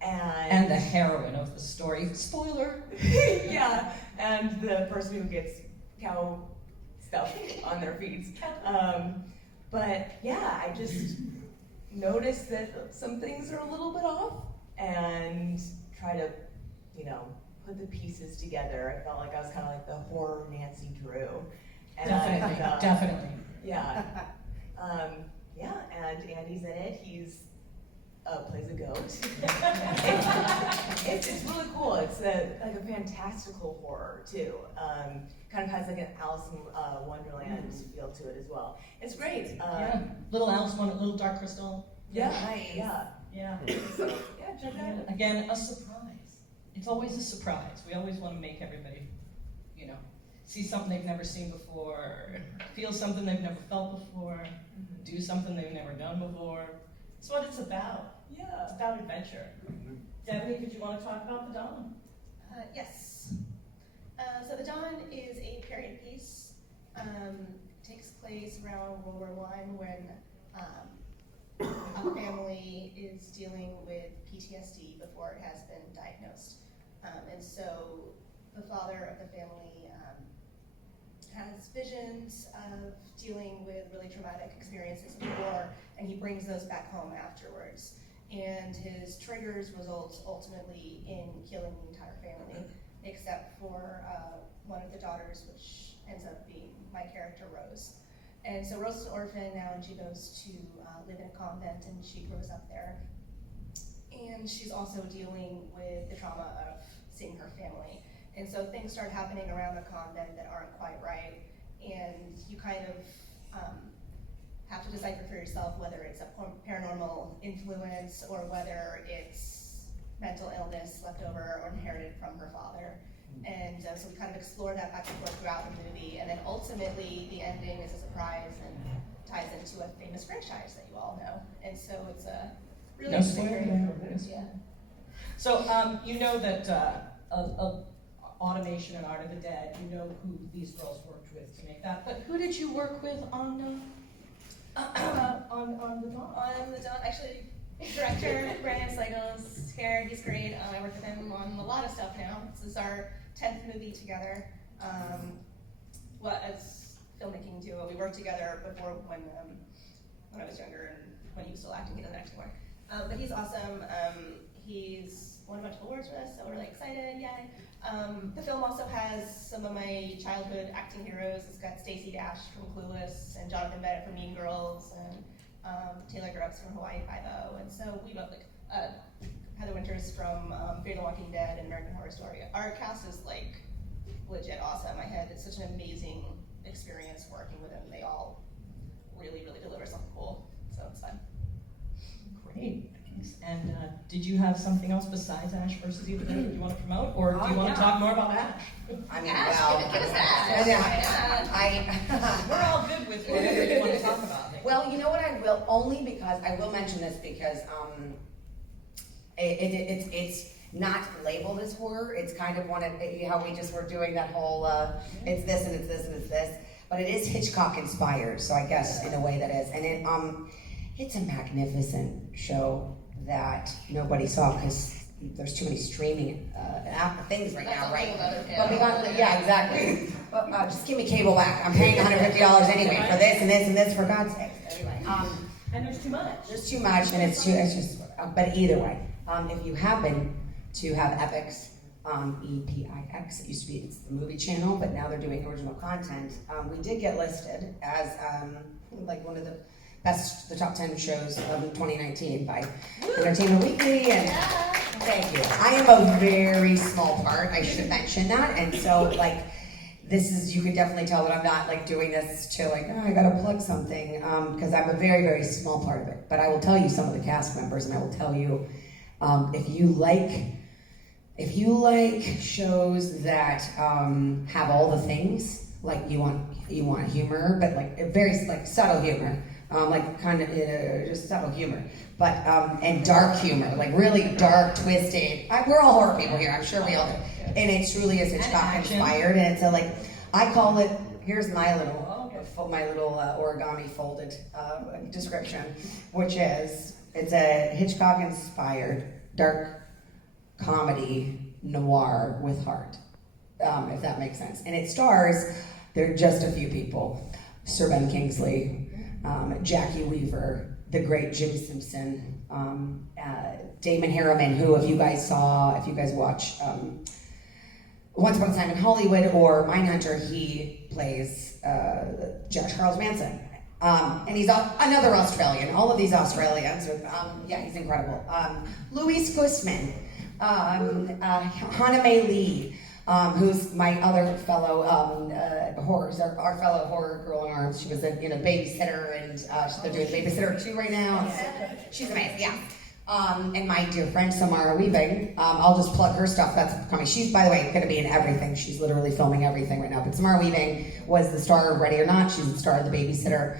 And the heroine of the story. Spoiler! Yeah, and the person who gets cow stuff on their feet. But yeah, I just noticed that some things are a little bit off and try to, you know, put the pieces together. I felt like I was kind of like the horror Nancy Drew. And Definitely. Yeah. Yeah, and Andy's in it. He's plays a goat. It's really cool. It's like a fantastical horror too. Kind of has like an Alice in Wonderland feel to it as well. It's great. Little Alice, Little Dark Crystal. Yeah. Nice. Yeah. So, yeah, check that out. Again, a surprise. It's always a surprise. We always want to make everybody, you know, see something they've never seen before, feel something they've never felt before, do something they've never done before. That's what it's about. Yeah. It's about adventure. Debbie, did you want to talk about The Dawn? Yes. So The Dawn is a period piece. Takes place around World War I when a family is dealing with PTSD before it has been diagnosed. And so the father of the family has visions of dealing with really traumatic experiences in the war, and he brings those back home afterwards. And his triggers result ultimately in killing the entire family. except for one of the daughters, which ends up being my character, Rose. And so Rose is an orphan now, and she goes to live in a convent, and she grows up there. And she's also dealing with the trauma of seeing her family. And so things start happening around the convent that aren't quite right, and you kind of have to decipher for yourself whether it's a paranormal influence or whether it's mental illness left over or inherited from her father. And so we kind of explore that back and forth throughout the movie, and then ultimately the ending is a surprise and ties into a famous franchise that you all know. And so it's a really interesting experience. Yeah. So you know that of automation and Art of the Dead, you know who these girls worked with to make that. But who did you work with on the Dawn? On the Dawn, actually, director Brandon Slagle's here. He's great. I work with him on a lot of stuff now. This is our 10th movie together. As filmmaking duo, we worked together before when I was younger and when he was still acting. He doesn't act anymore. But he's awesome. He's won a bunch of awards for us, so we're really excited. Yay! The film also has some of my childhood acting heroes. It's got Stacey Dash from Clueless and Jonathan Bennett from Mean Girls and Taylor Grubbs from Hawaii Five-0. And so we love Heather Winters from Fear the Walking Dead and American Horror Story. Our cast is like legit awesome. I had such an amazing experience working with them. They all really, really deliver something cool. So it's fun. Great. And did you have something else besides Ash versus Evil Dead that you want to promote, or do you want to talk more about Ash? I mean, Ash, well, give us Ash. We're all good with whatever you want to talk about. Well, you know what, I will, only because, I will mention this because it's not labeled as horror. It's kind of one of, how we just were doing that whole, it's this and it's this and it's this, but it is Hitchcock inspired, so I guess in a way that is. And it's a magnificent show that nobody saw because there's too many streaming things right now, right? But we got, yeah, exactly. But, just give me cable back. I'm paying $150 anyway for this and this and this, for God's sake. Anyway, and there's too much. There's too much, and it's just. But either way, if you happen to have Epix, EPIX, it used to be it's the movie channel, but now they're doing original content. We did get listed as like one of the top 10 shows of 2019 by Entertainment Weekly, and thank you. I am a very small part, I should mention that, and so like this is, you can definitely tell that I'm not like doing this to like, oh, I gotta plug something, because I'm a very, very small part of it. But I will tell you some of the cast members, and I will tell you if you like shows that have all the things, like you want humor, but like very like subtle humor. Like kind of just subtle humor, but and dark humor, like really dark, twisted. We're all horror people here, I'm sure we all do. And it truly is Hitchcock inspired, and it's a, like, I call it, here's my little origami folded description, which is, it's a Hitchcock inspired dark comedy noir with heart, if that makes sense. And it stars, there are just a few people, Sir Ben Kingsley, Jackie Weaver, the great Jim Simpson, Damon Harriman, who if you guys watch Once Upon a Time in Hollywood or Mindhunter, he plays Josh Charles Manson. And he's another Australian. All of these Australians, he's incredible. Louise Guzman, Hannah Mae Lee, who's my other fellow our fellow horror girl in arms. She was a babysitter, and they're doing Babysitter 2 right now. She's amazing, yeah. And my dear friend Samara Weaving, I'll just plug her stuff. That's coming. She's, by the way, going to be in everything. She's literally filming everything right now. But Samara Weaving was the star of Ready or Not. She's the star of The Babysitter.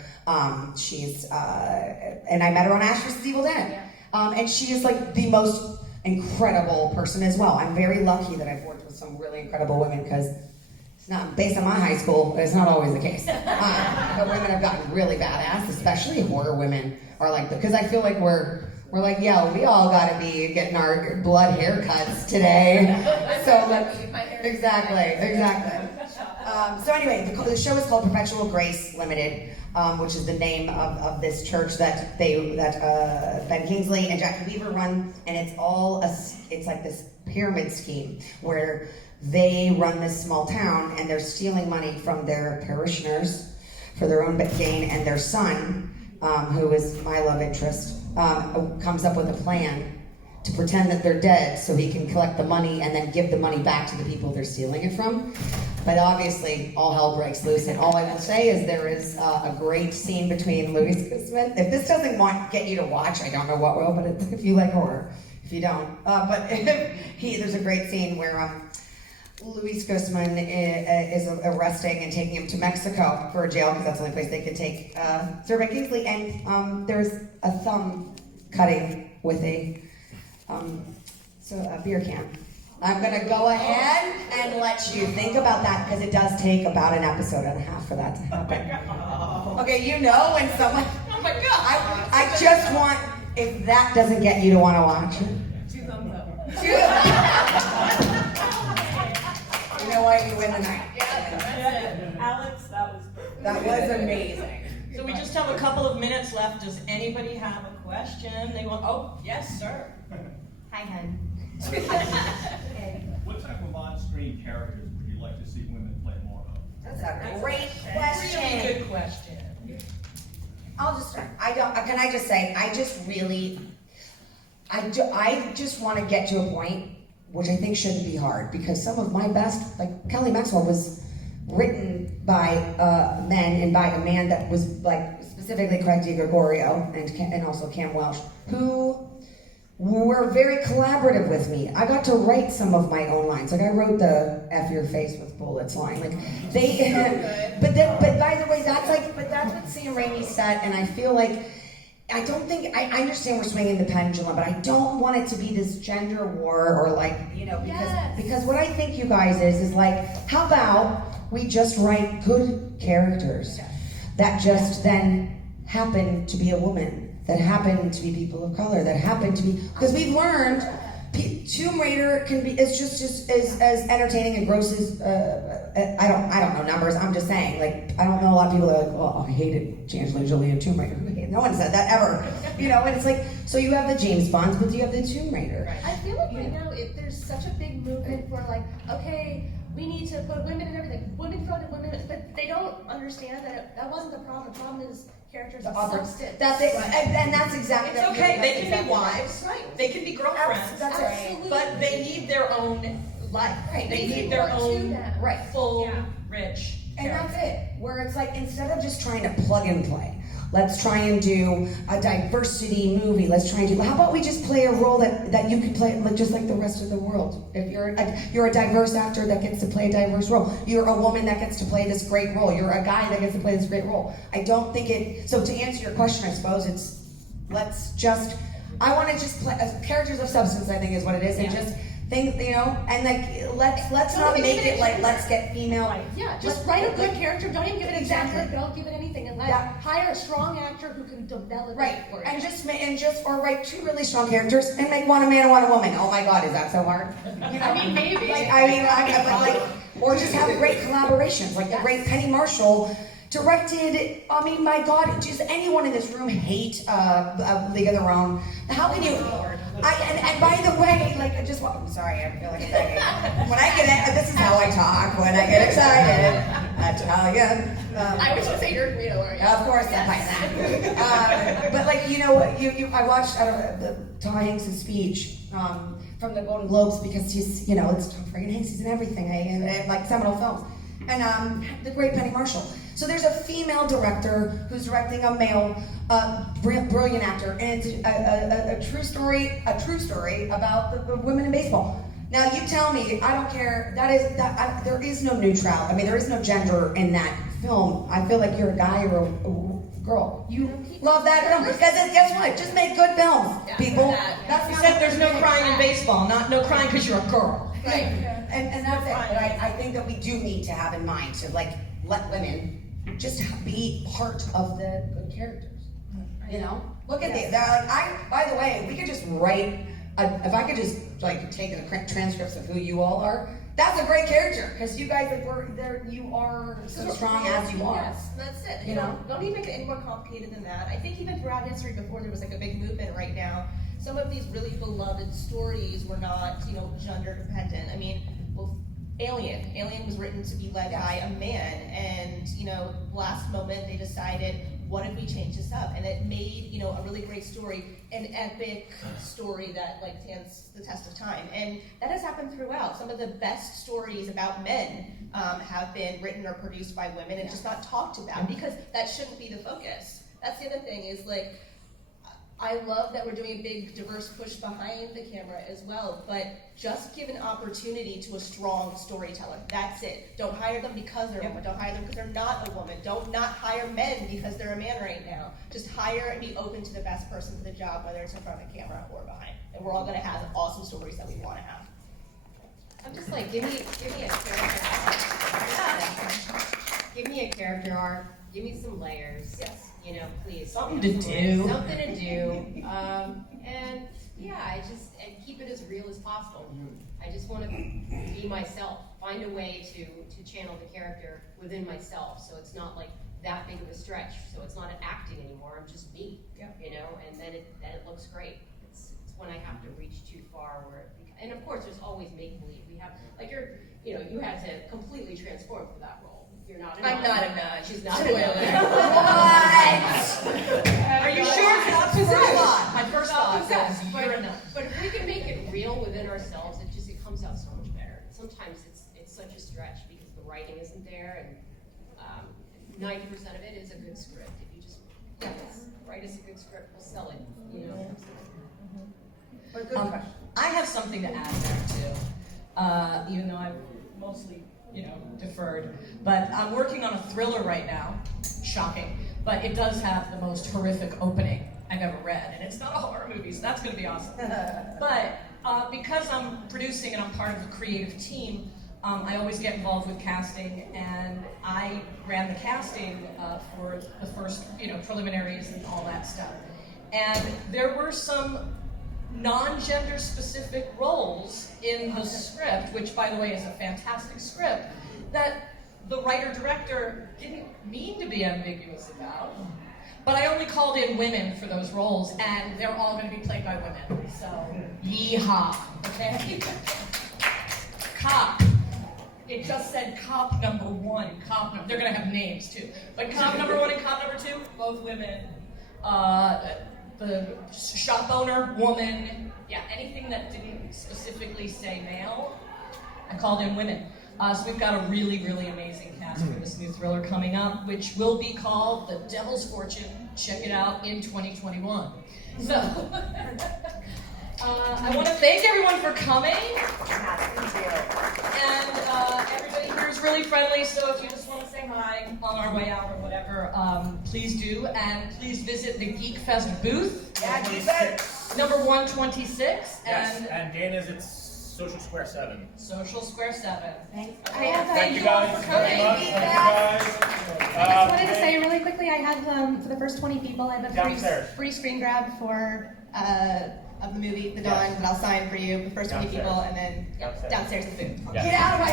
And I met her on Ash vs. Evil Dead. And she is like the most incredible person as well. I'm very lucky that I've worked with some really incredible women, because it's not based on my high school, but it's not always the case. But women have gotten really badass, especially horror women are like, because I feel like we're like, yeah, we all gotta be getting our blood haircuts today. So exactly. So anyway, the show is called Perpetual Grace Limited, which is the name of this church that Ben Kingsley and Jackie Weaver run, and it's like this pyramid scheme where they run this small town and they're stealing money from their parishioners for their own gain, and their son, who is my love interest, comes up with a plan to pretend that they're dead so he can collect the money and then give the money back to the people they're stealing it from. But obviously, all hell breaks loose, and all I will say is there is a great scene between Louis Guzman. If this doesn't get you to watch, I don't know what will, but if you like horror, if you don't. But there's a great scene where Luis Guzman is arresting and taking him to Mexico for a jail, because that's the only place they could take Sir Ben Kingsley, and there's a thumb cutting with a beer can. I'm gonna go ahead and let you think about that, because it does take about an episode and a half for that to happen. Okay, you know when someone, Oh my God! I just want, if that doesn't get you to want to watch it. 2 thumbs up. You know what, you win the night. Alex, that was perfect. That was amazing. So we just have a couple of minutes left. Does anybody have a question? They want, oh, yes, sir. Hi, hun. What type of on-screen characters would you like to see women play more of? That's a great question. Really good question. I'll just start. Can I just say, I just want to get to a point, which I think shouldn't be hard, because some of my best, like Kelly Maxwell, was written by men and by a man that was like specifically Craig DiGregorio and also Cam Welsh, who were very collaborative with me. I got to write some of my own lines. Like I wrote the "F your face with bullets" line. Like they, but by the way, that's what Sam Raimi said, and I feel like I understand we're swinging the pendulum, but I don't want it to be this gender war or like, because what I think you guys is like, how about we just write good characters that just then happen to be a woman, that happen to be people of color, that happen to be, because we've learned Tomb Raider is just as entertaining and gross as I don't know numbers. I'm just saying, like, I don't know a lot of people that are like, oh, I hated Angelina Jolie in Tomb Raider. No one said that ever, and it's like, so you have the James Bonds, but you have the Tomb Raider. I feel like right now there's such a big movement for like, okay, we need to put women in everything, women front and women, but they don't understand that wasn't the problem. The problem is characters of substance. That's it, and that's exactly. It's okay. They can be wives, right? They can be girlfriends. That's Absolutely. But they need their own life. Right. They need their own full, Yeah. rich. And that's it. Where it's like, instead of just trying to plug and play, let's try and do a diversity movie. Let's try and do, how about we just play a role that you can play like, just like the rest of the world. If you're a diverse actor that gets to play a diverse role. You're a woman that gets to play this great role. You're a guy that gets to play this great role. I don't think it, so to answer your question, I suppose it's, I want to just play, characters of substance, I think is what it is, and just think, and like, let's not make it like, let's get female. Yeah, just write a good character. Don't even give it exactly. Don't give it anything, and hire a strong actor who can develop it for it. Or write 2 really strong characters and make one a man and one a woman. Oh my God, is that so hard? I mean, maybe. Or just have great collaborations, like the great Penny Marshall directed. I mean, my God, does anyone in this room hate League of Their Own? How can you? And by the way, like, I'm sorry, I feel like I'm begging. When I get, this is how I talk. When I get excited, Italian. I was gonna say you're Guido, are you? Of course, I'm like that. But like, I watched Tom Hanks' speech from the Golden Globes, because he's, it's Tom friggin' Hanks, he's in everything, and like seminal films, and the great Penny Marshall. So there's a female director who's directing a male, brilliant actor, and it's a true story about the women in baseball. Now you tell me, I don't care. There is no neutrality. I mean, there is no gender in that film. I feel like you're a guy or a girl. You love that film, because guess what? Just make good films, people. That's You said there's no crying in baseball, not no crying because you're a girl. Right. And that's it. But I think that we do need to have in mind to like let women just be part of the good characters. Look at these. By the way, we could just write. If I could just like take the transcripts of who you all are That's a great character, because you guys, you are so strong as you are. Yes, that's it. You know? Don't even make it any more complicated than that. I think even throughout history, before there was like a big movement right now, some of these really beloved stories were not, gender dependent. I mean, well, Alien was written to be led by a man, and last moment they decided, what if we change this up? And it made a really great story, an epic story that stands the test of time. And that has happened throughout. Some of the best stories about men have been written or produced by women and just not talked about, because that shouldn't be the focus. That's the other thing is I love that we're doing a big diverse push behind the camera as well, but just give an opportunity to a strong storyteller. That's it. Don't hire them because they're a woman. Don't hire them because they're not a woman. Don't not hire men because they're a man right now. Just hire and be open to the best person for the job, whether it's in front of the camera or behind. And we're all gonna have awesome stories that we wanna have. I'm just like, give me a character arc. Give me a character arc. Give me some layers. Yes. Please. Something to do. Something to do. And keep it as real as possible. I just want to be myself. Find a way to channel the character within myself, so it's not like that big of a stretch. So it's not an acting anymore. I'm just me. And then it looks great. It's when I have to reach too far and of course there's always make believe. We have you had to completely transform for that role. You're not a nun. I'm not a nun. She's not a Spoiler. nun. What? Are you sure it's not possessed? My first thought Possessed. is you're a nun. But if we can make it real within ourselves, it comes out so much better. Sometimes it's such a stretch because the writing isn't there, and 90% of it is a good script. If you just write us a good script, we'll sell it. But good question. I have something to add there too, even though I've mostly deferred. But I'm working on a thriller right now. Shocking. But it does have the most horrific opening I've ever read. And it's not a horror movie, so that's going to be awesome. But because I'm producing and I'm part of the creative team, I always get involved with casting. And I ran the casting for the first, preliminaries and all that stuff. And there were some non-gender specific roles in the script, which by the way is a fantastic script, that the writer-director didn't mean to be ambiguous about. But I only called in women for those roles, and they're all going to be played by women. So, yeehaw, okay? Cop. It just said cop number 1, they're going to have names too. But cop number 1 and cop number 2, both women. The shop owner, woman, anything that didn't specifically say male, I called in women. So we've got a really, really amazing cast for this new thriller coming up, which will be called The Devil's Fortune. Check it out in 2021. So, I want to thank everyone for coming. And everybody here is really friendly, so if you just want to say hi on our way out or whatever, please do. And please visit the Geek Fest booth. Number 126. Yes, and Dana's at Social Square 7. Social Square 7. Thanks. Thank you guys very much. Thank you guys. I just wanted to say really quickly, I have for the first 20 people, I have a free screen grab for of the movie, The Dawn, that I'll sign for you, the first 20 people, and then downstairs in the booth. Yes. Get out of my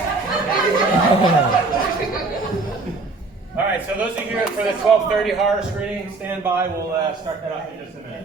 All right, so those of you here for the 12:30 horror screening, stand by. We'll start that off in just a minute.